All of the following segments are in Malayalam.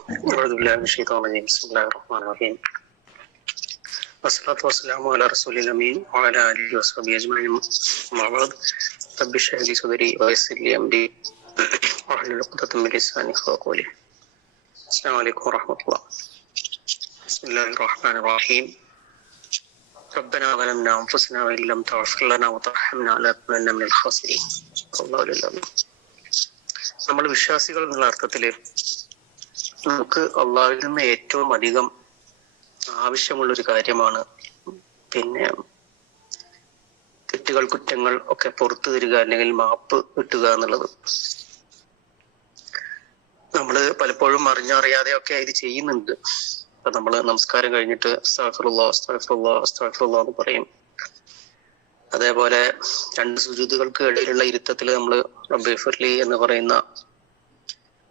أعوذ بالله من الشيطان الرجيم بسم الله الرحمن الرحيم والصلاة والسلام على رسول الأمين وعلى آله وصحبه أجمعين أما بعد رب اشرح لي صدري ويسر لي أمري واحلل عقدة من لساني يفقهوا قولي. السلام عليكم ورحمة الله. بسم الله الرحمن الرحيم. ربنا ظلمنا أنفسنا وإن لم تغفر لنا وترحمنا لنكونن من الخاسرين. الله لله. നമ്മൾ വിശ്വാസികൾ എന്നുള്ള അർത്ഥത്തിൽ നമുക്ക് അള്ളാഹുവിൽ നിന്ന് ഏറ്റവും അധികം ആവശ്യമുള്ളൊരു കാര്യമാണ് പിന്നെ തെറ്റുകൾ കുറ്റങ്ങൾ ഒക്കെ പുറത്തു തരിക, അല്ലെങ്കിൽ മാപ്പ് കിട്ടുക എന്നുള്ളത്. നമ്മള് പലപ്പോഴും അറിഞ്ഞറിയാതെയൊക്കെ ഇത് ചെയ്യുന്നുണ്ട്. അപ്പൊ നമ്മള് നമസ്കാരം കഴിഞ്ഞിട്ട് അസ്തഗ്ഫിറുല്ലാഹ് അസ്തഗ്ഫിറുല്ലാഹ് അസ്തഗ്ഫിറുല്ലാഹ് എന്ന് പറയും. അതേപോലെ രണ്ട് സുജൂദുകൾക്ക് ഇടയിലുള്ള ഇരുത്തത്തിൽ നമ്മൾ റബ്ബിഗ്ഫിർലി എന്ന് പറയുന്ന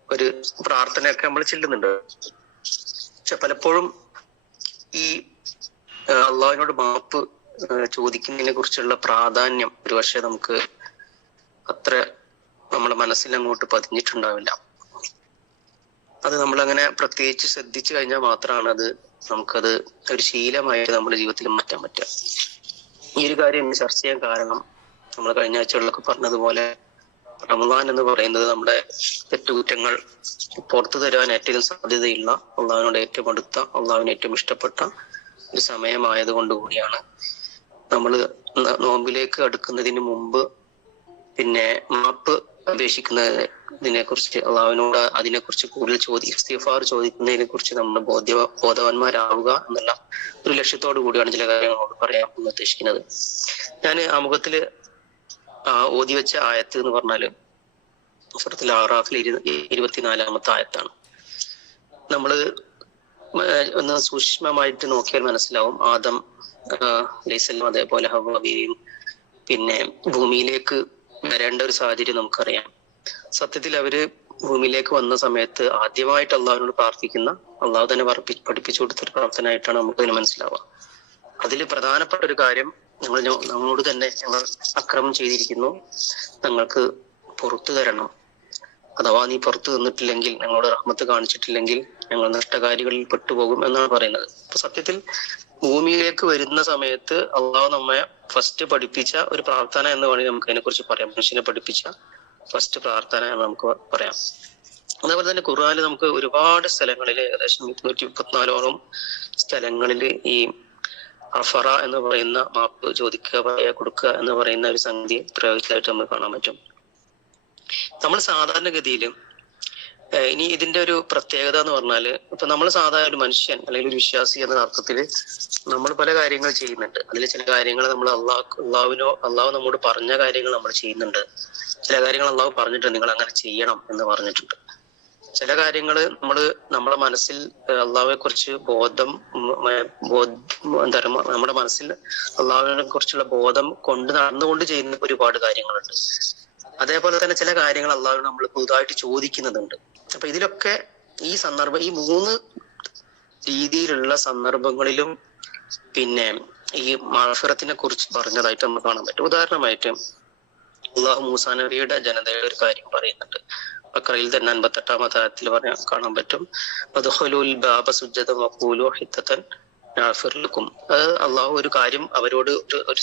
ഒരു പ്രാർത്ഥനയൊക്കെ നമ്മൾ ചെല്ലുന്നുണ്ട്. പക്ഷെ പലപ്പോഴും ഈ അള്ളാഹുവിനോട് മാപ്പ് ചോദിക്കുന്നതിനെ കുറിച്ചുള്ള പ്രാധാന്യം ഒരുപക്ഷെ നമുക്ക് അത്ര നമ്മുടെ മനസ്സിൽ അങ്ങോട്ട് പതിഞ്ഞിട്ടുണ്ടാവില്ല. അത് നമ്മളങ്ങനെ പ്രത്യേകിച്ച് ശ്രദ്ധിച്ചു കഴിഞ്ഞാൽ മാത്രമാണ് നമുക്കത് ഒരു ശീലമായിട്ട് നമ്മുടെ ജീവിതത്തിൽ മാറ്റാൻ പറ്റുക. ഈ ഒരു കാര്യം ഇന്ന് ചർച്ച ചെയ്യാൻ കാരണം നമ്മൾ കഴിഞ്ഞ ആഴ്ചകളിലൊക്കെ പറഞ്ഞതുപോലെ റമദാൻ എന്ന് പറയുന്നത് നമ്മുടെ തെറ്റുകുറ്റങ്ങൾ പുറത്തു തരുവാൻ ഏറ്റവും സാധ്യതയുള്ള, അള്ളാഹുവിനോട് ഏറ്റവും അടുത്ത, അള്ളാഹുവിന് ഏറ്റവും ഇഷ്ടപ്പെട്ട ഒരു സമയമായത് കൊണ്ട് കൂടിയാണ് നമ്മൾ നോമ്പിലേക്ക് അടുക്കുന്നതിന് മുമ്പ് പിന്നെ മാപ്പ് അപേക്ഷിക്കുന്നതിനെ കുറിച്ച്, അള്ളാഹുവിനോട് അതിനെക്കുറിച്ച് കൂടുതൽ ഇസ്തിഗ്ഫാർ ചോദിക്കുന്നതിനെ കുറിച്ച് നമ്മൾ ബോധവാന്മാരാവുക എന്നുള്ള ഒരു ലക്ഷ്യത്തോടു കൂടിയാണ് ചില കാര്യങ്ങളോട് പറയാൻ ഉദ്ദേശിക്കുന്നത്. ഞാൻ ആമുഖത്തില് ഓതി വെച്ച ആയത്ത് എന്ന് പറഞ്ഞാല് സൂറത്തുൽ അറാഫിൽ 24-ാമത്തെ ആയത്താണ്. നമ്മള് ഒന്ന് സൂക്ഷ്മമായിട്ട് നോക്കിയാൽ മനസ്സിലാവും, ആദം അലൈഹിസ്സലാം അതേപോലെ ഹവ്വ ബീവിയും പിന്നെ ഭൂമിയിലേക്ക് വരേണ്ട ഒരു സാഹചര്യം നമുക്കറിയാം. സത്യത്തിൽ അവര് ഭൂമിയിലേക്ക് വന്ന സമയത്ത് ആദ്യമായിട്ട് അള്ളാഹുവിനോട് പ്രാർത്ഥിക്കുന്ന, അള്ളാഹു തന്നെ പഠിപ്പിച്ചു കൊടുത്തൊരു പ്രാർത്ഥനയായിട്ടാണ് നമുക്കതിന് മനസ്സിലാവുക. അതിൽ പ്രധാനപ്പെട്ട ഒരു കാര്യം, നമ്മളോട് തന്നെ ഞങ്ങൾ അക്രമം ചെയ്തിരിക്കുന്നു, ഞങ്ങൾക്ക് പുറത്തു തരണം. അഥവാ നീ പുറത്തു തന്നിട്ടില്ലെങ്കിൽ, ഞങ്ങളോട് റഹ്മത്ത് കാണിച്ചിട്ടില്ലെങ്കിൽ ഞങ്ങൾ നഷ്ടകാരികളിൽ പെട്ടുപോകും എന്നാണ് പറയുന്നത്. അപ്പൊ സത്യത്തിൽ ഭൂമിയിലേക്ക് വരുന്ന സമയത്ത് അള്ളാഹു നമ്മെ ഫസ്റ്റ് പഠിപ്പിച്ച ഒരു പ്രാർത്ഥന എന്ന് വേണമെങ്കിൽ നമുക്ക് അതിനെ കുറിച്ച് പറയാം. മനുഷ്യനെ പഠിപ്പിച്ച ഫസ്റ്റ് പ്രാർത്ഥന എന്ന് നമുക്ക് പറയാം. അതേപോലെ തന്നെ ഖുർആനിൽ നമുക്ക് ഒരുപാട് സ്ഥലങ്ങളിൽ, ഏകദേശം 234ഓളം സ്ഥലങ്ങളിൽ ഈ അഫറ എന്ന് പറയുന്ന മാപ്പ് ചോദിക്കുക, കൊടുക്കുക എന്ന് പറയുന്ന ഒരു സംഗതി പ്രയോഗിച്ചതായിട്ട് നമുക്ക് കാണാൻ പറ്റും. നമ്മൾ സാധാരണഗതിയിലും ഇനി ഇതിന്റെ ഒരു പ്രത്യേകത എന്ന് പറഞ്ഞാല്, ഇപ്പൊ നമ്മൾ സാധാരണ ഒരു മനുഷ്യൻ അല്ലെങ്കിൽ ഒരു വിശ്വാസി എന്ന അർത്ഥത്തിൽ നമ്മൾ പല കാര്യങ്ങൾ ചെയ്യുന്നുണ്ട്. അതിൽ ചില കാര്യങ്ങൾ നമ്മൾ അള്ളാഹു നമ്മോട് പറഞ്ഞ കാര്യങ്ങൾ നമ്മൾ ചെയ്യുന്നുണ്ട്. ചില കാര്യങ്ങൾ അള്ളാഹു പറഞ്ഞിട്ടുണ്ട്, നിങ്ങൾ അങ്ങനെ ചെയ്യണം എന്ന് പറഞ്ഞിട്ടുണ്ട്. ചില കാര്യങ്ങൾ നമ്മുടെ മനസ്സിൽ അള്ളാഹുവെ കുറിച്ച് നമ്മുടെ മനസ്സിൽ അള്ളാഹുവിനെ കുറിച്ചുള്ള ബോധം നടന്നുകൊണ്ട് ചെയ്യുന്ന ഒരുപാട് കാര്യങ്ങളുണ്ട്. അതേപോലെ തന്നെ ചില കാര്യങ്ങൾ അള്ളാഹു നമ്മൾ പുതുതായിട്ട് ചോദിക്കുന്നതുണ്ട്. അപ്പൊ ഇതിലൊക്കെ ഈ 3 രീതിയിലുള്ള സന്ദർഭങ്ങളിലും പിന്നെ ഈ മഗ്ഫിറത്തിനെ കുറിച്ച് പറഞ്ഞതായിട്ട് നമുക്ക് കാണാൻ പറ്റും. ഉദാഹരണമായിട്ട് അള്ളാഹു മൂസാ നബിയുടെ ജനതയുടെ ഒരു കാര്യം പറയുന്നുണ്ട്. ബഖറയിൽ തന്നെ 58-ാമത്തെ ആയത്തിൽ കാണാൻ പറ്റും, വദ്ഖുലുൽ ബാബ സുജ്ജദൻ വഖൂലു ഹിത്തതൻ നഗ്ഫിർ ലക്കും. അള്ളാഹു ഒരു കാര്യം അവരോട് ഒരു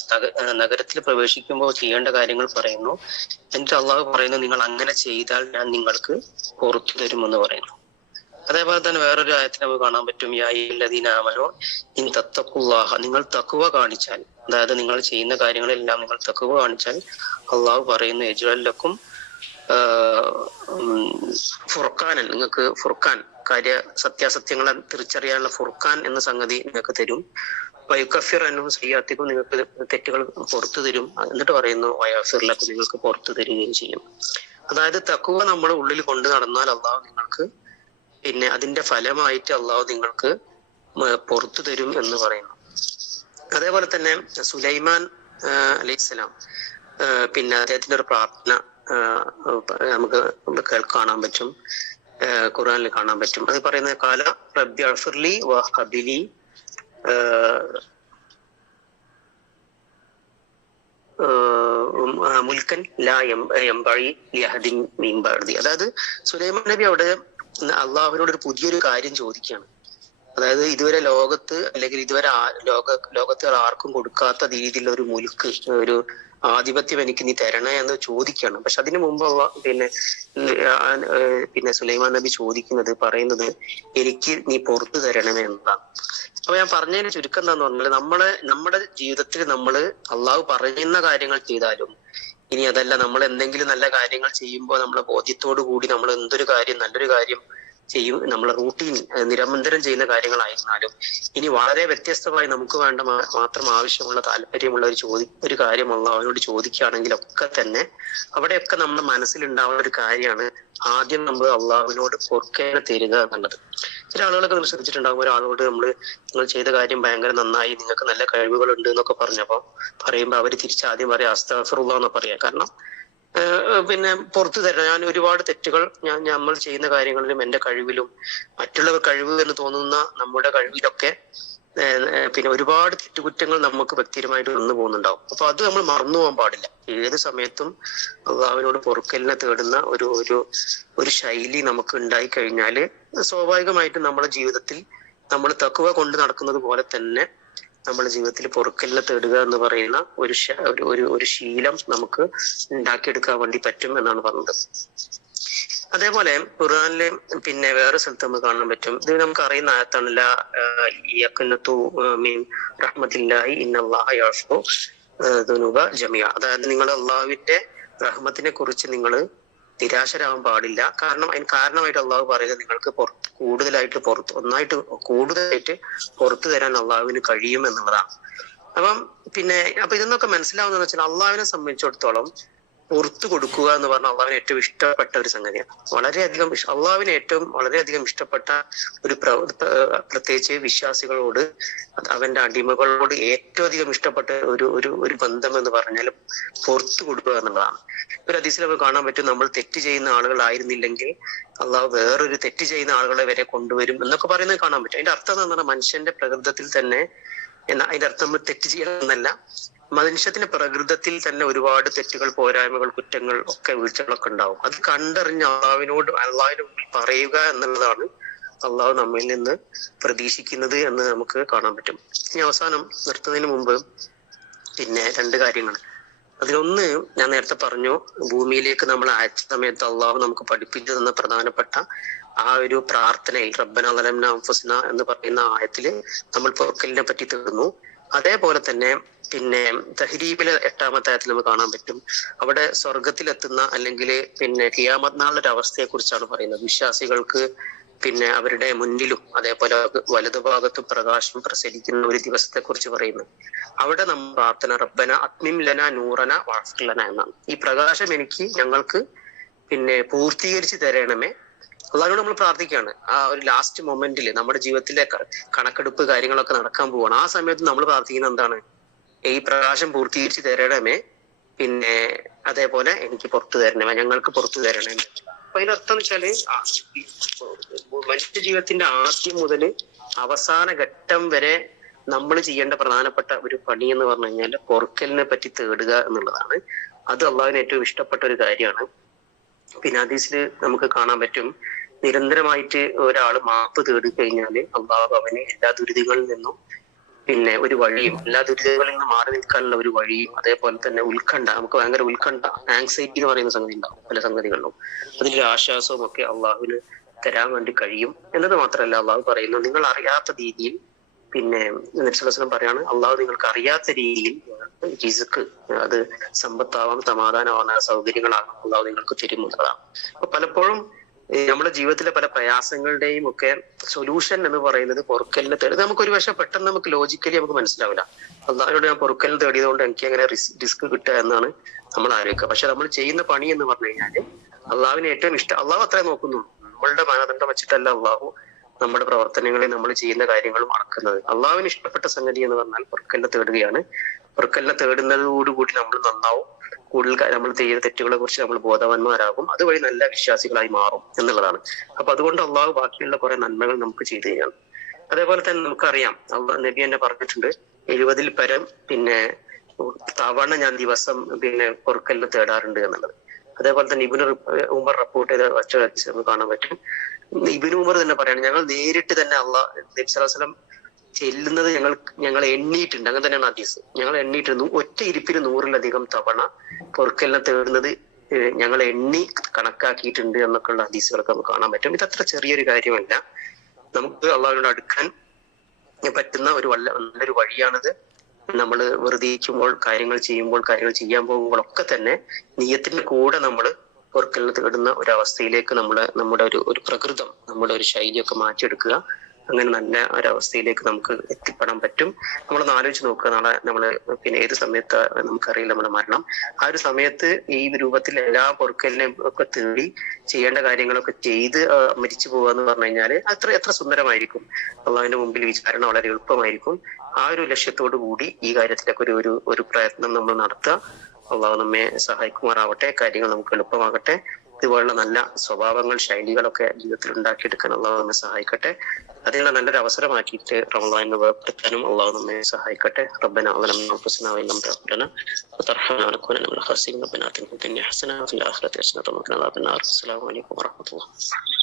നഗരത്തിൽ പ്രവേശിക്കുമ്പോൾ ചെയ്യേണ്ട കാര്യങ്ങൾ പറയുന്നു. എന്നിട്ട് അള്ളാഹു പറയുന്നു, നിങ്ങൾ അങ്ങനെ ചെയ്താൽ ഞാൻ നിങ്ങൾക്ക് പുറത്തു തരുമെന്ന് പറയുന്നു. അതേപോലെ തന്നെ വേറൊരു ആയത്തിൽ നമുക്ക് കാണാൻ പറ്റും, യാ അയ്യുഹല്ലദീന ആമനൂ ഇൻ തത്തഖുല്ലാഹ, നിങ്ങൾ തഖ്വ കാണിച്ചാൽ, അതായത് നിങ്ങൾ ചെയ്യുന്ന കാര്യങ്ങളെല്ലാം നിങ്ങൾ തഖ്വ കാണിച്ചാൽ അള്ളാഹു പറയുന്നു, യജ്അൽ ലക്കും ഫുർഖാനൻ, നിങ്ങൾക്ക് ഫുർഖാൻ, സത്യാസത്യങ്ങളെ തിരിച്ചറിയാനുള്ള ഫുർഖാൻ എന്ന സംഗതി നിങ്ങൾക്ക് തരും. വയുകഫിർ അൻഹും സയ്യിഅത്തിക്കും, നിങ്ങൾക്ക് തെറ്റുകൾ പുറത്തു തരും. എന്നിട്ട് പറയുന്നു വയഗ്ഫിർ ലക്കും, നിങ്ങൾക്ക് പുറത്തു തരികയും ചെയ്യും. അതായത് തഖ്വ നമ്മുടെ ഉള്ളിൽ കൊണ്ട് നടന്നാൽ അള്ളാഹു നിങ്ങൾക്ക് പിന്നെ അതിന്റെ ഫലമായിട്ട് അള്ളാഹു നിങ്ങൾക്ക് പുറത്തു തരും എന്ന് പറയുന്നു. അതേപോലെ തന്നെ സുലൈമാൻ അലൈഹിസ്സലാം പിന്നെ അദ്ദേഹത്തിന്റെ ഒരു പ്രാർത്ഥന നമുക്ക് കാണാൻ പറ്റും, ഖുർആനിൽ കാണാൻ പറ്റും. അത് പറയുന്നത് കാല റബ്ബി അഗ്ഫിർലി വഹബ്ലി മുൽക്കൻ ലാ യംബഗി ലിഅഹദിൻ മിൻ ബഅദി. അതായത് സുലൈമാൻ നബി അവിടെ അള്ളാഹുവിനോട് ഒരു പുതിയൊരു കാര്യം ചോദിക്കുകയാണ്. അതായത് ഇതുവരെ ലോകത്ത് അല്ലെങ്കിൽ ഇതുവരെ ലോകത്ത് ആർക്കും കൊടുക്കാത്ത രീതിയിലുള്ള ഒരു മുൽക്ക്, ഒരു ആധിപത്യം എനിക്ക് നീ തരണേ എന്ന് ചോദിക്കുകയാണ്. പക്ഷെ അതിനു മുമ്പ് പിന്നെ സുലൈമാൻ നബി പറയുന്നത് എനിക്ക് നീ പുറത്തു തരണമേ എന്നതാണ്. അപ്പൊ ഞാൻ പറഞ്ഞതിന് ചുരുക്കം എന്താന്ന് പറഞ്ഞാൽ, നമ്മുടെ ജീവിതത്തിൽ നമ്മൾ അള്ളാഹു പറയുന്ന കാര്യങ്ങൾ ചെയ്താലും, ഇനി അതല്ല നമ്മൾ എന്തെങ്കിലും നല്ല കാര്യങ്ങൾ ചെയ്യുമ്പോൾ നമ്മളെ ബോധ്യത്തോടു കൂടി നമ്മൾ നല്ലൊരു കാര്യം ചെയ്യും, നമ്മളെ റൂട്ടീൻ നിരന്തരം ചെയ്യുന്ന കാര്യങ്ങളായിരുന്നാലും, ഇനി വളരെ വ്യത്യസ്തമായി നമുക്ക് വേണ്ട മാത്രം ആവശ്യമുള്ള താല്പര്യമുള്ള ഒരു കാര്യം അള്ളാഹുവിനോട് ചോദിക്കുകയാണെങ്കിലൊക്കെ തന്നെ അവിടെയൊക്കെ നമ്മുടെ മനസ്സിലുണ്ടാവുന്ന ഒരു കാര്യമാണ് ആദ്യം നമ്മൾ അള്ളാഹുവിനോട് പൊറുക്കേനെ തരിക എന്നുള്ളത്. ചില ആളുകളൊക്കെ നമ്മൾ ശ്രദ്ധിച്ചിട്ടുണ്ടാകും, ഒരാളോട് നിങ്ങൾ ചെയ്ത കാര്യം ഭയങ്കര നന്നായി, നിങ്ങൾക്ക് നല്ല കഴിവുകളുണ്ട് എന്നൊക്കെ പറയുമ്പോൾ അവര് തിരിച്ചാദ്യം പറയാം അസ്തഗ്ഫിറുല്ലാഹ് എന്ന് പറയാം. കാരണം പിന്നെ പുറത്തു തരണം, ഞാൻ ഒരുപാട് തെറ്റുകൾ നമ്മൾ ചെയ്യുന്ന കാര്യങ്ങളിലും എന്റെ കഴിവിലും മറ്റുള്ളവർ കഴിവ് എന്ന് തോന്നുന്ന നമ്മുടെ കഴിവിലൊക്കെ പിന്നെ ഒരുപാട് തെറ്റുകുറ്റങ്ങൾ നമുക്ക് വ്യക്തിപരമായിട്ട് വന്നു പോകുന്നുണ്ടാവും. അപ്പൊ അത് നമ്മൾ മറന്നു പോകാൻ പാടില്ല. ഏത് സമയത്തും അള്ളാഹുവിനോട് പൊറുക്കലിനെ തേടുന്ന ഒരു ശൈലി നമുക്ക് ഉണ്ടായി കഴിഞ്ഞാല് സ്വാഭാവികമായിട്ടും നമ്മുടെ ജീവിതത്തിൽ നമ്മൾ തഖ്വ കൊണ്ട് നടക്കുന്നത് പോലെ തന്നെ നമ്മുടെ ജീവിതത്തിൽ പൊറുക്കലിനെ തേടുക എന്ന് പറയുന്ന ഒരു ശീലം നമുക്ക് ഉണ്ടാക്കിയെടുക്കാൻ വേണ്ടി പറ്റും എന്നാണ് പറഞ്ഞത്. അതേപോലെ ഖുർആനിലെ പിന്നെ വേറെ സ്ഥലത്ത് നമുക്ക് കാണാൻ പറ്റും, ഇത് നമുക്ക് അറിയുന്ന ആയത്താണ്, ലാ യഖ്നതു മിൻ റഹ്മത്തില്ലാഹി ഇന്നല്ലാഹ യഗ്ഫിറു ദുനൂബ ജമിഅ. അതായത് നിങ്ങൾ അള്ളാഹുവിന്റെ റഹ്മത്തിനെ കുറിച്ച് നിങ്ങൾ നിരാശരാവാൻ പാടില്ല. അതിന് കാരണമായിട്ട് അള്ളാഹു പറയുന്നത് നിങ്ങൾക്ക് കൂടുതലായിട്ട് പുറത്തു തരാൻ അള്ളാഹുവിന് കഴിയും എന്നുള്ളതാണ്. അപ്പൊ ഇതെന്നൊക്കെ മനസ്സിലാവുന്നതെന്ന് വെച്ചാൽ, അള്ളാഹുവിനെ സംബന്ധിച്ചിടത്തോളം പുറത്തു കൊടുക്കുക എന്ന് പറഞ്ഞാൽ അള്ളാഹുവിന് ഏറ്റവും ഇഷ്ടപ്പെട്ട ഒരു സംഗതിയാണ്. അള്ളാഹുവിന് വളരെയധികം ഇഷ്ടപ്പെട്ട പ്രത്യേകിച്ച് വിശ്വാസികളോട്, അവന്റെ അടിമകളോട് ഏറ്റവും അധികം ഇഷ്ടപ്പെട്ട ഒരു ബന്ധം എന്ന് പറഞ്ഞാൽ പുറത്തു കൊടുക്കുക എന്നുള്ളതാണ്. ഒരു ഹദീസിൽ നമുക്ക് കാണാൻ പറ്റും, നമ്മൾ തെറ്റ് ചെയ്യുന്ന ആളുകളായിരുന്നില്ലെങ്കിൽ അള്ളാഹു വേറൊരു തെറ്റ് ചെയ്യുന്ന ആളുകളെ വരെ കൊണ്ടുവരും എന്നൊക്കെ പറയുന്നത് കാണാൻ പറ്റും. അതിന്റെ അർത്ഥം എന്ന് പറഞ്ഞാൽ മനുഷ്യന്റെ പ്രകൃതത്തിൽ തന്നെ, അതിന്റെ അർത്ഥം നമ്മൾ തെറ്റ് ചെയ്യണമെന്നല്ല, മനുഷ്യത്തിന്റെ പ്രകൃതത്തിൽ തന്നെ ഒരുപാട് തെറ്റുകൾ, പോരായ്മകൾ, കുറ്റങ്ങൾ ഒക്കെ, വീഴ്ചകളൊക്കെ ഉണ്ടാവും. അത് കണ്ടറിഞ്ഞ് അള്ളാഹുവിന് പറയുക എന്നുള്ളതാണ് അള്ളാഹു നമ്മിൽ നിന്ന് പ്രതീക്ഷിക്കുന്നത് എന്ന് നമുക്ക് കാണാൻ പറ്റും. ഇനി അവസാനം നിർത്തുന്നതിന് മുമ്പ് പിന്നെ രണ്ട് കാര്യങ്ങൾ. അതിലൊന്ന് ഞാൻ നേരത്തെ പറഞ്ഞു, ഭൂമിയിലേക്ക് നമ്മൾ അയച്ച സമയത്ത് അള്ളാഹു നമുക്ക് പഠിപ്പിച്ചു തന്ന പ്രധാനപ്പെട്ട ആ ഒരു പ്രാർത്ഥനയിൽ റബ്ബന ളലംനാ അൻഫുസന എന്ന് പറയുന്ന ആയത്തില് നമ്മൾ പൊറുക്കലിനെ പറ്റി തീർന്നു. അതേപോലെ തന്നെ പിന്നെ തഹ്രീബിലെ 8-ാമത്തെ ആയത്തിൽ നമുക്ക് കാണാൻ പറ്റും, അവിടെ സ്വർഗത്തിലെത്തുന്ന അല്ലെങ്കിൽ പിന്നെ ഖിയാമത്ത് നാളിന്റെ ഒരു അവസ്ഥയെ കുറിച്ചാണ് പറയുന്നത്. വിശ്വാസികൾക്ക് പിന്നെ അവരുടെ മുന്നിലും അതേപോലെ വലതുഭാഗത്തും പ്രകാശം പ്രസരിക്കുന്ന ഒരു ദിവസത്തെ കുറിച്ച് പറയുന്നു. അവിടെ നമ്മൾ പ്രാർത്ഥന റബ്ബന അത്മിം ലന നൂറന വഅഫ്ർ ലന എന്നാണ്. ഈ പ്രകാശം ഞങ്ങൾക്ക് പിന്നെ പൂർത്തീകരിച്ച് തരണമേ. അള്ളാഹുവിനോട് നമ്മൾ പ്രാർത്ഥിക്കുകയാണ്. ആ ഒരു ലാസ്റ്റ് മൊമെന്റിൽ നമ്മുടെ ജീവിതത്തിലെ കണക്കെടുപ്പ് കാര്യങ്ങളൊക്കെ നടക്കാൻ പോവാണ്. ആ സമയത്ത് നമ്മൾ പ്രാർത്ഥിക്കുന്നത് എന്താണ്? ഈ പ്രകാശം പൂർത്തീകരിച്ച് തരണമേ, പിന്നെ അതേപോലെ ഞങ്ങൾക്ക് പുറത്തു തരണമേ. അപ്പൊ അതിനർത്ഥം എന്ന് വെച്ചാല് മനുഷ്യ ജീവിതത്തിന്റെ ആദ്യം മുതൽ അവസാന ഘട്ടം വരെ നമ്മൾ ചെയ്യേണ്ട പ്രധാനപ്പെട്ട ഒരു പണി എന്ന് പറഞ്ഞു കഴിഞ്ഞാൽ പൊറുക്കലിനെ പറ്റി തേടുക എന്നുള്ളതാണ്. അത് അള്ളാഹുവിന് ഏറ്റവും ഇഷ്ടപ്പെട്ട ഒരു കാര്യമാണ്. പിന്നെ ഹദീസിൽ നമുക്ക് കാണാൻ പറ്റും, നിരന്തരമായിട്ട് ഒരാൾ മാപ്പ് തേടി കഴിഞ്ഞാല് അള്ളാഹു അവന് എല്ലാ ദുരിതങ്ങളിൽ നിന്നും പിന്നെ ഒരു വഴിയും, എല്ലാ ദുരിതങ്ങളിൽ നിന്ന് മാറി നിൽക്കാനുള്ള ഒരു വഴിയും, അതേപോലെ തന്നെ നമുക്ക് ഭയങ്കര ഉത്കണ്ഠ, ആങ്സൈറ്റി എന്ന് പറയുന്ന സംഗതി ഉണ്ടാവും പല സംഗതികളിലും, അതിലൊരു ആശ്വാസവും ഒക്കെ അള്ളാഹുവിന് തരാൻ വേണ്ടി കഴിയും. എന്നത് മാത്രമല്ല, അള്ളാഹു പറയുന്നു, നിങ്ങൾ അറിയാത്ത രീതിയിൽ പിന്നെ നബി സ്വല്ലല്ലാഹു അലൈഹി വസല്ലം പറയാണ്, അള്ളാഹു നിങ്ങൾക്ക് അറിയാത്ത രീതിയിൽ റിസ്ക്, അത് സമ്പത്താവാം, സമാധാനമാവാം, സൗകര്യങ്ങളാകാം, അള്ളാഹു നിങ്ങൾക്ക് തരുന്നതാണ്. അപ്പൊ പലപ്പോഴും നമ്മുടെ ജീവിതത്തിലെ പല പ്രയാസങ്ങളുടെയും ഒക്കെ സൊല്യൂഷൻ എന്ന് പറയുന്നത് പൊറുക്കലിനെ തേടി. നമുക്കൊരു പക്ഷെ പെട്ടെന്ന് നമുക്ക് ലോജിക്കലി നമുക്ക് മനസ്സിലാവില്ല, അള്ളാഹുവിനോട് ഞാൻ പൊറുക്കലിന് തേടിയതുകൊണ്ട് എനിക്ക് എങ്ങനെ റിസ്ക് കിട്ടുക എന്നാണ് നമ്മൾ ആലോചിക്കുക. പക്ഷെ നമ്മൾ ചെയ്യുന്ന പണി എന്ന് പറഞ്ഞു കഴിഞ്ഞാല് അള്ളാഹുവിന് ഏറ്റവും ഇഷ്ടം, അള്ളാഹു അത്രേ നോക്കുന്നു. നമ്മളുടെ മാനദണ്ഡം വെച്ചിട്ടല്ല അള്ളാഹു നമ്മുടെ പ്രവർത്തനങ്ങളിൽ നമ്മൾ ചെയ്യുന്ന കാര്യങ്ങളും അളക്കുന്നത്. അള്ളാഹുവിന് ഇഷ്ടപ്പെട്ട സംഗതി എന്ന് പറഞ്ഞാൽ പൊറുക്കലിനെ തേടുകയാണ്. പൊറുക്കലിനെ തേടുന്നതോടുകൂടി നമ്മൾ നന്നാവും, കൂടുതൽ നമ്മൾ ചെയ്ത തെറ്റുകളെ കുറിച്ച് നമ്മൾ ബോധവാന്മാരാകും, അതുവഴി നല്ല വിശ്വാസികളായി മാറും എന്നുള്ളതാണ്. അപ്പൊ അതുകൊണ്ട് അള്ളാഹു ബാക്കിയുള്ള കുറെ നന്മകൾ നമുക്ക് ചെയ്തു തരികയാണ്. അതേപോലെ തന്നെ നമുക്കറിയാം, നബി എന്നെ പറഞ്ഞിട്ടുണ്ട്, 70-ൽ പരം പിന്നെ തവണ ഞാൻ ദിവസം പിന്നെ പൊറുക്കലിനെ തേടാറുണ്ട് എന്നുള്ളത്. അതേപോലെ തന്നെ ഇബ്നു ഉമർ റിപ്പോർട്ട് ചെയ്ത മറ്റൊരു ഹദീസ് നമുക്ക് കാണാൻ പറ്റും. ഇബ്നു ഉമർ തന്നെ പറയാണ്, ഞങ്ങൾ നേരിട്ട് തന്നെ അള്ളാഹ് നബി സ്വല്ലല്ലാഹു അലൈഹി വസല്ലം ചെല്ലുന്നത് ഞങ്ങൾ എണ്ണിയിട്ടുണ്ട്. അങ്ങനെ തന്നെയാണ് ഹദീസ്. ഞങ്ങൾ എണ്ണിയിട്ടുണ്ട്, ഒറ്റ ഇരിപ്പിന് 100-ലധികം തവണ പൊറുക്കലിനെ തേടുന്നത് ഞങ്ങൾ എണ്ണി കണക്കാക്കിയിട്ടുണ്ട് എന്നൊക്കെയുള്ള ഹദീസുകളൊക്കെ നമുക്ക് കാണാൻ പറ്റും. ഇത് അത്ര ചെറിയൊരു കാര്യമല്ല. നമുക്ക് അള്ളാഹുവിനോട് അടുക്കാൻ പറ്റുന്ന നല്ലൊരു വഴിയാണിത്. നമ്മൾ വെറുതെ ഇരിക്കുമ്പോൾ, കാര്യങ്ങൾ ചെയ്യാൻ പോകുമ്പോഴൊക്കെ തന്നെ നിയ്യത്തിന്റെ കൂടെ നമ്മൾ പൊറുക്കലിനെ തേടുന്ന ഒരു അവസ്ഥയിലേക്ക് നമ്മുടെ ഒരു പ്രകൃതം, നമ്മുടെ ഒരു ശൈലിയൊക്കെ മാറ്റിയെടുക്കുക. അങ്ങനെ നല്ല ഒരവസ്ഥയിലേക്ക് നമുക്ക് എത്തിപ്പെടാൻ പറ്റും. നമ്മളൊന്ന് ആലോചിച്ച് നോക്കുക, നാളെ ഏത് സമയത്ത് നമുക്കറിയില്ല നമ്മുടെ മരണം. ആ ഒരു സമയത്ത് ഈ രൂപത്തിൽ എല്ലാ പൊറുക്കലിനെയും ഒക്കെ തേടി ചെയ്യേണ്ട കാര്യങ്ങളൊക്കെ ചെയ്ത് മരിച്ചു പോകുക എന്ന് പറഞ്ഞു കഴിഞ്ഞാല് എത്ര സുന്ദരമായിരിക്കും. അള്ളാഹുവിന്റെ മുമ്പിൽ വിചാരണ വളരെ എളുപ്പമായിരിക്കും. ആ ഒരു ലക്ഷ്യത്തോടു കൂടി ഈ കാര്യത്തിലൊക്കെ ഒരു പ്രയത്നം നമ്മൾ നടത്തുക. അള്ളാഹു നമ്മെ സഹായിക്കുമാറാവട്ടെ, കാര്യങ്ങൾ നമുക്ക് എളുപ്പമാകട്ടെ. ഇതുപോലുള്ള നല്ല സ്വഭാവങ്ങൾ, ശൈലികളൊക്കെ ജീവിതത്തിൽ ഉണ്ടാക്കിയെടുക്കാൻ അള്ളാഹു നമ്മെ സഹായിക്കട്ടെ. അതിനുള്ള നല്ലൊരു അവസരമാക്കിയിട്ട് റമളാനിനെ വേർപ്പെടുത്താനും അള്ളാഹു നമ്മെ സഹായിക്കട്ടെ. റബ്ബനാ ളലംനാ അൻഫുസനാ വഇൻ ലം തഗ്ഫിർ ലനാ വതർഹംനാ ലനകൂനന്ന മിനൽ ഖാസിരീൻ. റബ്ബനാ ആതിനാ ഫിദ് ദുനിയ ഹസനത വഫിൽ ആഖിറതി ഹസനത വഖിനാ അദാബന്നാർ. അസ്സലാമു അലൈക്കും വറഹ്മത്തുള്ളാഹി.